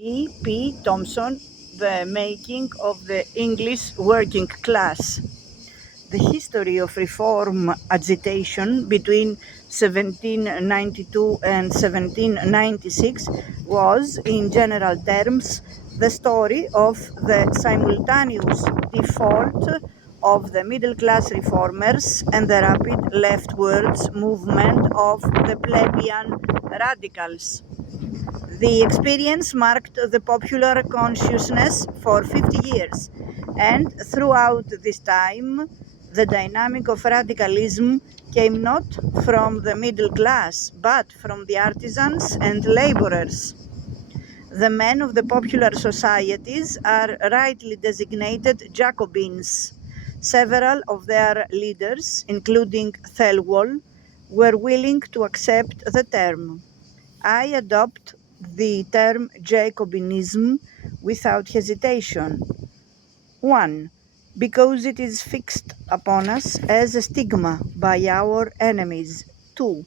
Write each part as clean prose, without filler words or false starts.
E. P. Thompson, The Making of the English Working Class. The history of reform agitation between 1792 and 1796 was, in general terms, the story of the simultaneous default of the middle-class reformers and the rapid leftwards movement of the plebeian radicals. The experience marked the popular consciousness for 50 years, and throughout this time, the dynamic of radicalism came not from the middle class, but from the artisans and laborers. The men of the popular societies are rightly designated Jacobins. Several of their leaders, including Thelwall, were willing to accept the term. I adopt the term Jacobinism without hesitation. 1. Because it is fixed upon us as a stigma by our enemies. 2.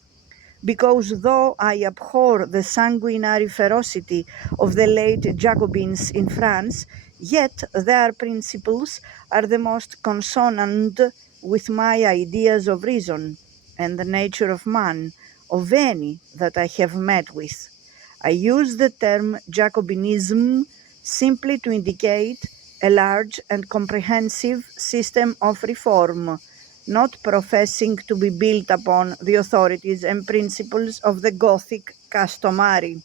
Because though I abhor the sanguinary ferocity of the late Jacobins in France, yet their principles are the most consonant with my ideas of reason and the nature of man, of any that I have met with. I use the term Jacobinism simply to indicate a large and comprehensive system of reform, not professing to be built upon the authorities and principles of the Gothic customary.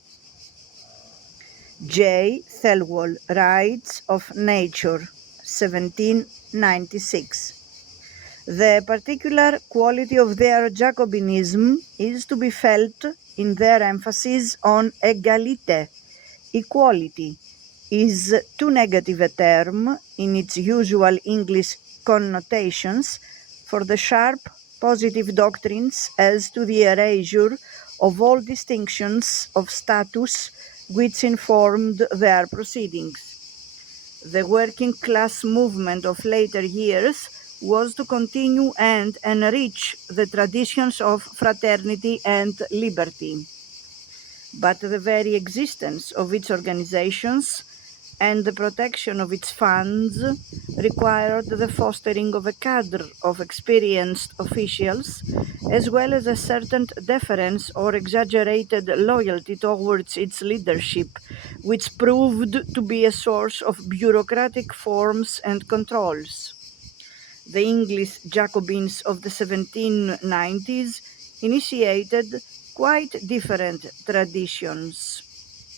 J. Thelwall, Rights of Nature, 1796. The particular quality of their Jacobinism is to be felt in their emphasis on égalité. Equality is too negative a term in its usual English connotations for the sharp positive doctrines as to the erasure of all distinctions of status which informed their proceedings. The working class movement of later years was to continue and enrich the traditions of fraternity and liberty. But the very existence of its organizations and the protection of its funds required the fostering of a cadre of experienced officials, as well as a certain deference or exaggerated loyalty towards its leadership, which proved to be a source of bureaucratic forms and controls. The English Jacobins of the 1790s initiated quite different traditions.